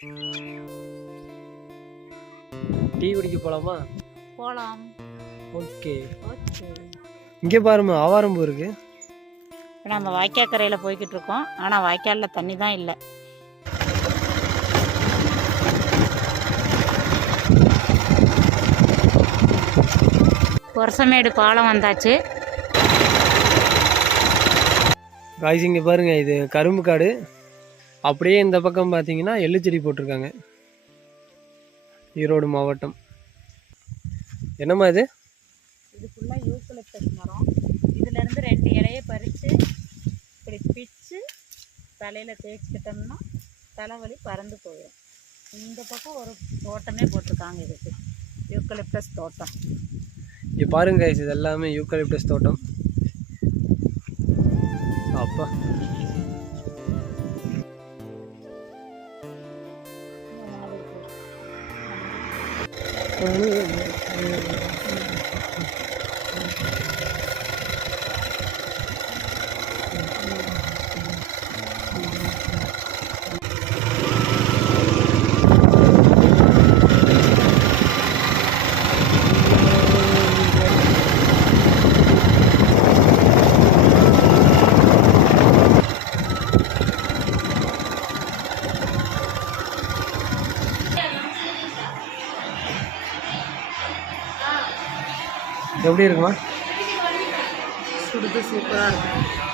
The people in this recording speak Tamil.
டீ குடிக்க போலாமா? போலாம். ஓகே. இங்கே பாருமா ஆவாரம்பூ இருக்கு. நம்ம வாய்க்காக்கரையில் போய்கிட்டு இருக்கோம். ஆனால் வாய்க்காலில் தண்ணி தான் இல்லை. கொரசமேடு பாலம் வந்தாச்சு. காய்ஸ் இங்கே பாருங்க, இது கரும்பு காடு. அப்படியே இந்த பக்கம் பார்த்தீங்கன்னா எள்ளுச்செடி போட்டிருக்காங்க. ஈரோடு மாவட்டம். என்னம்மா இது? இது ஃபுல்லாக யூக்கலிப்டஸ் மரம். இதுலேருந்து 2 இலையை பறித்து இப்படி பிச்சு தலையில் தேய்ச்சிக்கிட்டோம்னா தலைவலி பறந்து போயிடும். இந்த பக்கம் ஒரு தோட்டமே போட்டிருக்காங்க. இதுக்கு யூக்கலிப்டஸ் தோட்டம். இங்கே பாருங்க கைஸ், இது எல்லாமே யூக்கலிப்டஸ் தோட்டம். அப்பா எப்படி இருக்குமா? சுடுது சூப்பராக இருக்கும்.